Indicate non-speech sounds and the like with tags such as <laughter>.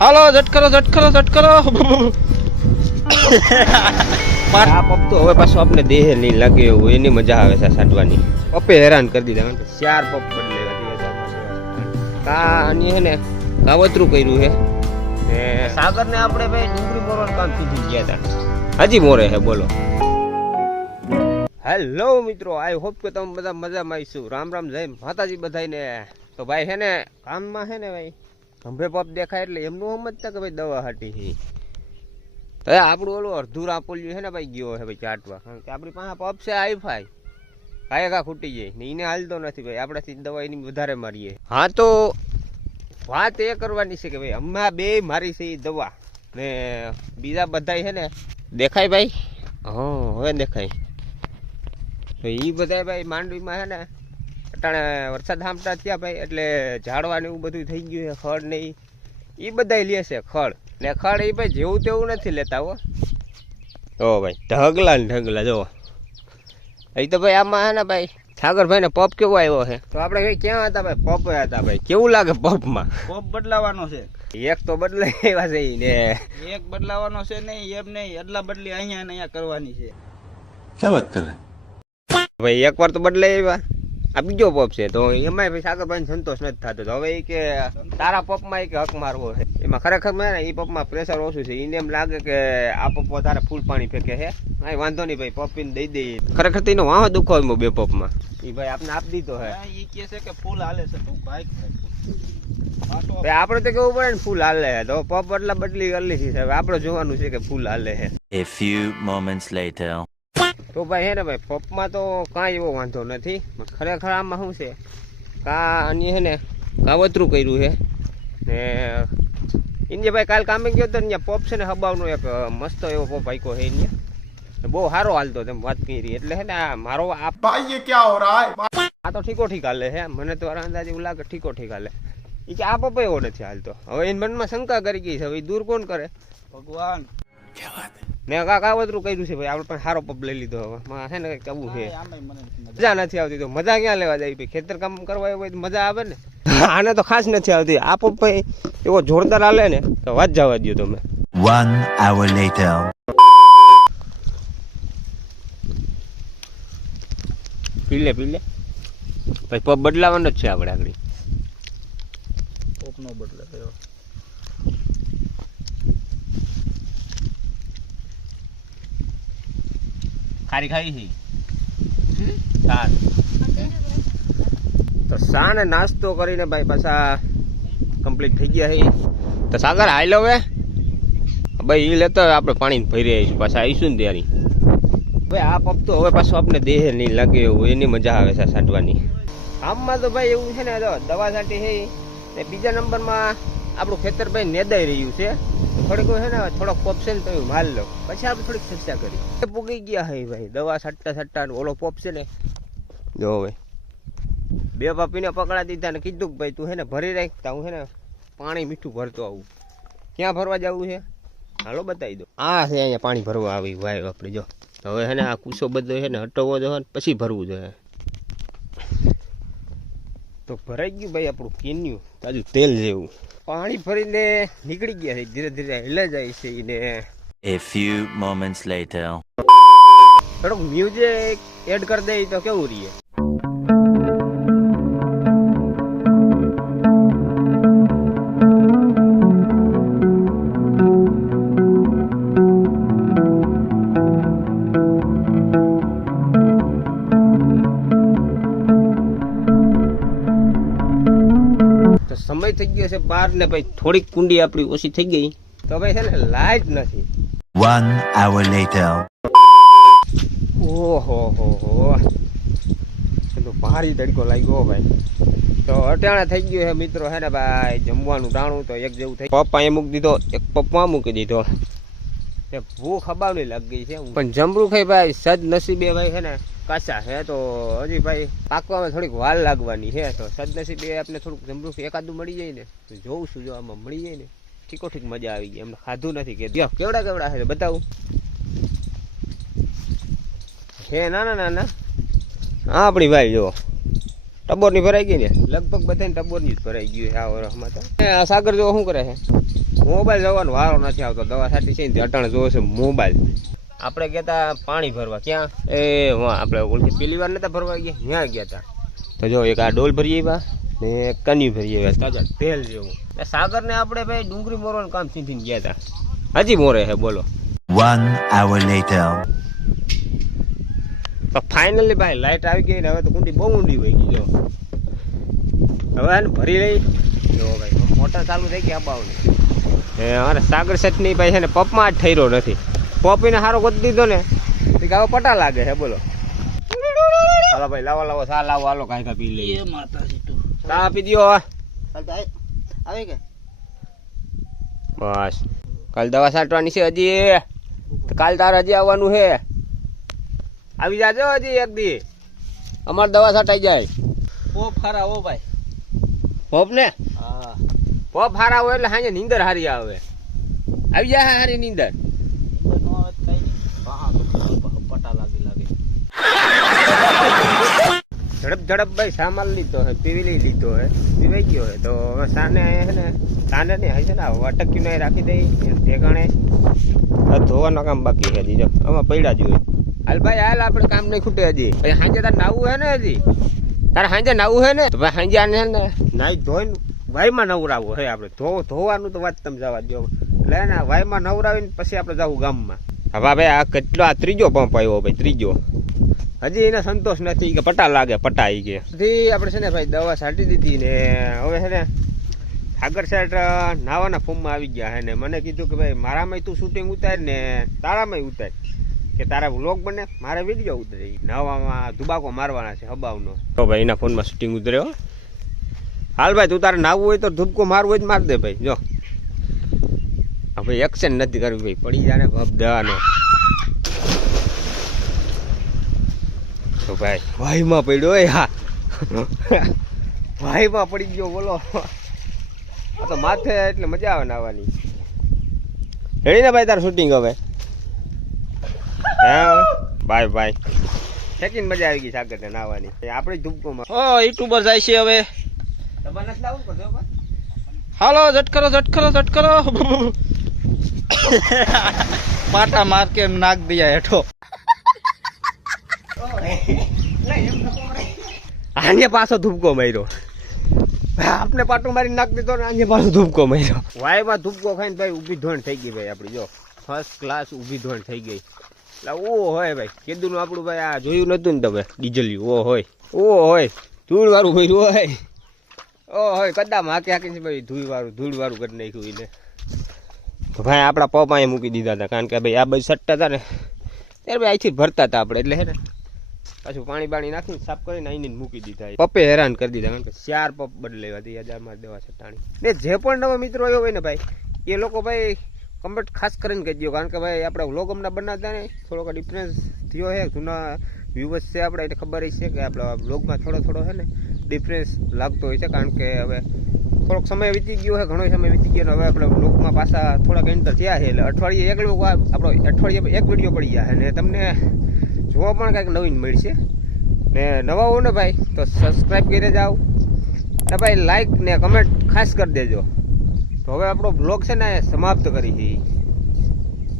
હાલો, ઝટકરો ઝટકરો ઝટકરો. આ પપ તો હવે પાછો આપણે દેહ નહીં લાગે એવું, એની મજા આવે છે સાંટવાની. પપ્પે હેરાન કરી દીધા ચાર પપ બદલેવા દીધા કા આની હે ને કાવતરું કર્યું છે. ને સાગરને આપણે ભાઈ ડુંગળી મોરવાનું કામ કીધું ગયા હતા હજી મોરે છે, બોલો. હેલો મિત્રો, આઈ હોપ કે તમે બધા મજામાં આવીશું રામ રામ, જય માતાજી બધાને તો ભાઈ હે ને, કામમાં હે ને ભાઈ? ખંભે પપ દેખાય એટલે એમનું સમજતા કે ભાઈ દવા હાટી છે. તો આપણું ઓલું અડધું રાપોલ્યું છે ને ભાઈ ગયો છે ભાઈ ચાટવા. કારણ કે આપણી પાસે પપ છે આઈફાઈ કાંઈ કા ખૂટી જાય. ને એને હાલતો નથી ભાઈ. આપણાથી દવા એની વધારે મારીએ. હા તો વાત એ કરવાની છે કે ભાઈ હમણાં બે મારી છે એ દવા. ને બીજા બધાય છે ને દેખાય ભાઈ? હા, હવે દેખાય. તો એ બધા ભાઈ માંડવીમાં છે ને અટાણે વરસાદ હામટા થયા ભાઈ એટલે ઝાડવા ને એવું બધું થઈ ગયું છે ખડ ને એ બધા લે છે ખડ. ને ખડ એ ભાઈ જેવું તેવું નથી લેતા હો. ઓ ભાઈ ઢગલા ને ઢગલા જો અહીં તો ભાઈ આમાં હે ને ભાઈ સાગરભાઈ ને પપ કેવો આવ્યો છે? તો આપણે ભાઈ ક્યાં હતા ભાઈ પપ હતા ભાઈ? કેવું લાગે પપમાં પપ બદલાવાનો છે. એક તો બદલાઈ એવા છે ને. એક બદલાવાનો છે ને એમ નહીં એટલા બદલી અહીંયા ને અહીંયા કરવાની છે. ક્યાં વાત કરે? ભાઈ એક વાર તો બદલાઈ આવ્યા આ બીજો પપ છે તો એમાંય ભાઈ સાગરભાઈ સંતોષ નથી થતો. તો હવે એ કે તારા પપમાં કે હક મારવો છે. એમાં ખરેખર મેં એ પપમાં પ્રેશર ઓછું છે. એને એમ લાગે કે આ પપ વધારે ફૂલ પાણી ફેંકે છે. હા વાંધો નહીં ભાઈ પપ પીને દઈ દઈએ. ખરેખર તેનો એનો વાહ દુખો એમાં બે પપમાં. એ ભાઈ આપને આપી દીધો હે એ કે છે કે ફૂલ હાલે છે તું ભાઈ પાટો. આપણે તો કેવું પડે ને ફૂલ હાલે છે. તો પપ એટલા બદલી કરલી છે. હવે આપણે જોવાનું છે કે ફૂલ હાલે છે. A few moments later. તો ભાઈ હે ને ભાઈ પપમાં તો કાંઈ એવો વાંધો નથી. ખરેખર આમાં શું છે? કા અન્ય હે ને કાવતરું કર્યું છે. ને ઇન્ડિયા ભાઈ કાલ કામે ગયો હતો ને પપ છે ને હબાવનો એક મસ્ત એવો પપ આઈકો છે ઇન્ડિયા. બહુ સારો હાલતો તેમ વાત કરી. એટલે હે ને આ મારો આ ભાઈ એ ક્યાં હો રહા હે આ તો ઠીકો ઠીક હાલે હે. મને તો અંદાજે એવું લાગે ઠીકો ઠીક હાલે. એ કે આ પપ એવો નથી હાલતો. હવે એની મનમાં શંકા કરી ગઈ છે હવે દૂર કોણ કરે? ભગવાન. મેં કા કાવતરું કર્યું છે ભાઈ. આપણે પણ સારો પબ લઈ લીધો હવે. માં છે ને કંઈક કરવું છે. હા, આમાંય મને નથી મજા. નથી આવતી તો મજા ક્યાં લેવા જાય? ભાઈ ખેતર કામ કરવા હોય તો મજા આવે ને. આને તો ખાસ નથી આવતી. આ પપ્પા એવો જોરદાર હાલે ને તો વાત જવા દો તમે. વન આવર લેટર પી લે પી લે ભાઈ પબ બદલાવાનો જ છે આપણે આગળ. પબનો નો બદલે થયો ખારી ખાઈ છે. તો સાને નાસ્તો કરીને ભાઈ પાછા કમ્પ્લીટ થઈ ગયા છે. તો સાગર હાલો હવે ભાઈ એ લેતો હોય આપણે પાણી ભરી આવીશું. પાછા આવીશું ને ત્યારે. હવે આ પપ તો હવે પાછું આપણે દેહ નહીં લાગે એવું એની મજા આવે છે સાંટવાની આમમાં તો ભાઈ એવું છે ને દવા છાંટી છે ને બીજા નંબરમાં આપણું ખેતર ભાઈ નેદાઈ રહ્યું છે. તો થોડીક છે ને, થોડોક પોપશે ને તમે માલ લો પછી આપણે થોડીક ચર્ચા કરી પૂગી ગયા હે ભાઈ, દવા સટ્ટા સટ્ટા ઓલો પોપશે ને જો ભાઈ, બે પાપીને પકડા દીધા ને કીધું કે ભાઈ, તું હે ને ભરી રાખતા હું છે ને પાણી મીઠું ભરતો આવું. ક્યાં ભરવા જવું છે? હાલો બતાવી દો. આ છે અહીંયા પાણી ભરવા આવી, ભાઈ આપણે જો. હવે હે ને આ કુસો બધો છે ને હટવવો જોઈએ પછી ભરવું જોઈએ. તો ભરાઈ ગયું ભાઈ આપણું કેન્યું. તાજું તેલ જેવું. પાણી ભરીને નીકળી ગયા છે ધીરે ધીરે હેલા જાય છે એને A few moments later. થોડુંક મ્યુઝિક એડ કરી દે તો કેવું રહીએ સમય થઈ ગયો છે બાર ને ભાઈ થોડીક કુંડી આપણી ઓછી થઈ ગઈ. તો ભાઈ છે ને લાઈટ નથી. વન આવર લેટર ઓહો હો હો. એટલો ભારી તડકો લાગ્યો ભાઈ. તો અટાણા થઈ ગયું છે મિત્રો હે ને ભાઈ જમવાનું ટાણું તો એક જેવું થઈ પપ્પા એ મૂકી દીધો એક પપ્પા મૂકી દીધો. ભૂખ અબાવની લાગી છે. પણ જમરૂ ખાઈ ભાઈ સદ નસીબે ભાઈ છે ને કાચા છે તો હજી ભાઈ પાકવામાં થોડીક વાર લાગવાની છે તો સદનસીબે આપણે થોડુંક જમરૂખ એકાદું મળી જાય ને તો જોઉં છું જો આમાં મળી જાય ને ઠીકો ઠીક મજા આવી ગઈ. એમને ખાધું નથી કે કેવડા કેવડા છે બતાવું. હે ના ના ના હા, આપણી ભાઈ જો ટબોરની ભરાઈ ગઈ ને? લગભગ બધાને ટબોરની જ ભરાઈ ગયું છે આ વરસમાં તો. આ સાગર જો શું કરે છે? મોબાઈલ જવાનો વારો નથી આવતો. દવા સાટી છે ને અટાણે જોવે છે મોબાઈલ. આપણે ગયા હતા પાણી ભરવા. ક્યાં? એ હા આપણે ઓળખી પેલી વાર નતા ભરવા ગયા ત્યાં ગયા હતા તો જો એક આ ડોલ ભરી આવ્યા ને એક કની ભરી આવ્યા તાજા ભેલ જેવું. સાગર સાગરને આપણે ભાઈ ડુંગળી મોરવાનું કામ સીધીને ગયા હતા હજી મોરે છે બોલો. વન આવર લેટર તો ફાઇનલી ભાઈ લાઇટ આવી ગઈ ને હવે તો કુંડી બહુ ઊંડી હોય ગઈ હવે આને ભરી લઈ. જો ભાઈ મોટર ચાલુ થઈ ગઈ અબાવની એ અમારે સાગર સેટની ભાઈ છે ને પપમાં જ ઠર્યો નથી. પપ એને સારો ગોતી દીધો ને. તો કે પટા લાગે છે બોલો. હાલો ભાઈ લાવો લાવો સા લાવો હાલો કાંઈ કાંઈ પી લઈએ. એ માતાજી તું. સા આપી દો આવે કે? બસ. કાલ દવા છાંટવાની છે હજી. તો કાલ તારે હજી આવવાનું છે. આવી જાજો હજી એક દી. અમારે દવા છાંટાઈ જાય. પોપ ફરા ઓ ભાઈ. પોપ ને હા. પોપ હારા હોય એટલે સાંજે નીંદર હારી આવે. આવી જાય હારી નીંદર નો આવે તો કઈ નહીં હા તો પટા લાગી લાગે ઝડપ ઝડપ ભાઈ સામાન લીધો હે પીવી લીધો હે પીવાઈ ગયો હે તો હવે સાને હે ને સાને ને હશે ને વટક્યું નહીં રાખી દઈ ઠેકાણે ધોવાનું કામ બાકી છે હજી, જો, આમાં પડ્યા હાલ ભાઈ, હાલ આપણે કામ નહીં ખૂટે હજી. પછી સાંજે તારે નાવું હે ને હજી? તારે સાંજે નાવું હે ને? તો ભાઈ સાંજે આને ને, નાઈ ધોઈને વાયમાં નવરાવું હે આપણે. ધો, ધોવાનું તો વાત તમે જવા દો એટલે ને વાયમાં નવરાવીને પછી આપણે જવું ગામમાં. હવે ભાઈ, આ કેટલો, આ ત્રીજો પંપ આવ્યો ભાઈ, ત્રીજો. હજી એને સંતોષ નથી કે પટા લાગે પટા ઈ ગયા હજી આપણે છે ને ભાઈ દવા છાંટી દીધી ને હવે છે ને સાગર સાઈડ નાવાના ફોર્મમાં આવી ગયા હે ને. મને કીધું કે ભાઈ મારામાં તું શૂટિંગ ઉતાર ને તારામાં ઉતાર. કે તારા વ્લોગ બને મારે વીડિયો ઉતરે નાવામાં ધુબાકો મારવાના છે હબાવનો. તો ભાઈ એના ફોનમાં શૂટિંગ ઉતર્યો હાલ ભાઈ તું તારે નાવું હોય તો ધુબકો મારવું હોય જ માર દે ભાઈ. જો. હવે એક્શન નથી કરવી ભાઈ. પડી જાય ને ભબ દેવાનો. તો ભાઈ. વાઈમાં પડ્યો એ હા. વાઈમાં પડી ગયો બોલો. આ તો માથે એટલે મજા આવે નાવાની રેડી ને ભાઈ તારું શૂટિંગ હવે? હા બાય બાય. સેકન્ડ મજા આવી ગઈ સાગર ને નાવાની આપણે ધૂપકોમાં. ઓ યુટ્યુબર જાય છે હવે. હાલો ઝટકરો ઝટકરો ઝટકરો. <laughs> પાટા માર કે નાક દિયા હેઠો. આને પાછો ધૂપકો માર્યો. આપને પાટું મારી નાખ દીધો ને આને પાછો ધૂપકો માર્યો. વાયમાં ધૂપકો ખાઈને ભાઈ ઊભી ધોણ થઈ ગઈ ભાઈ આપણી, જો. ફર્સ્ટ ક્લાસ ઊભી ધોણ થઈ ગઈ. એટલે ઓ હોય ભાઈ કીધું આપણું ભાઈ આ જોયું નતું ને તમે ડીઝલ્યું ઓ હોય. ઓ હોય ધૂળ વાળું ભાઈ હોય. ઓ હોય કદા હાકી હાકીને ભાઈ ધૂળ વાળું ધૂળ વાળું કરી નાખ્યું એને. તો ભાઈ આપણા પપ્પાએ મૂકી દીધા હતા, કારણ કે ભાઈ આ બધું સટ્ટા હતા ને. ત્યારે ભાઈ અહીંથી ભરતા હતા આપણે, એટલે હે ને. પાછું પાણી બાણી નાખીને સાફ કરીને આઈને મૂકી દીધા પપ્પે હેરાન કરી દીધા, કારણ કે ચાર પપ બદલાવ્યા હતી હજારમાં દવા છટાણી ને જે પણ નવા મિત્રો આવ્યો હોય ને ભાઈ, એ લોકો ભાઈ કમ્પ્લીટ ખાસ કરીને કહી દો કારણ કે ભાઈ આપણે વ્લોગ હમણાં બનાવતા ને, થોડોક ડિફરન્સ થયો છે, જૂના વ્યૂવર્સ છે આપણે, એટલે ખબર છે કે આપણા વ્લોગમાં થોડો થોડો છે ને ડિફરન્સ લાગતો હોય છે, કારણ કે હવે થોડોક સમય વીતી ગયો છે, ઘણો સમય વીતી ગયો હવે આપણે લોકમાં પાછા થોડાક એન્ટર થયા છે, એટલે અઠવાડિયે એક લોકો આપણો અઠવાડિયે એક વીડિયો પડી ગયા છે, ને તમને જોવા પણ કાંઈક નવીન મળશે. ને નવા હો ને ભાઈ, તો સબસ્ક્રાઈબ કરી જાઓ. ને ભાઈ લાઈક ને કમેન્ટ ખાસ કરી દેજો. તો હવે આપણો બ્લોગ છે ને, સમાપ્ત કરી છે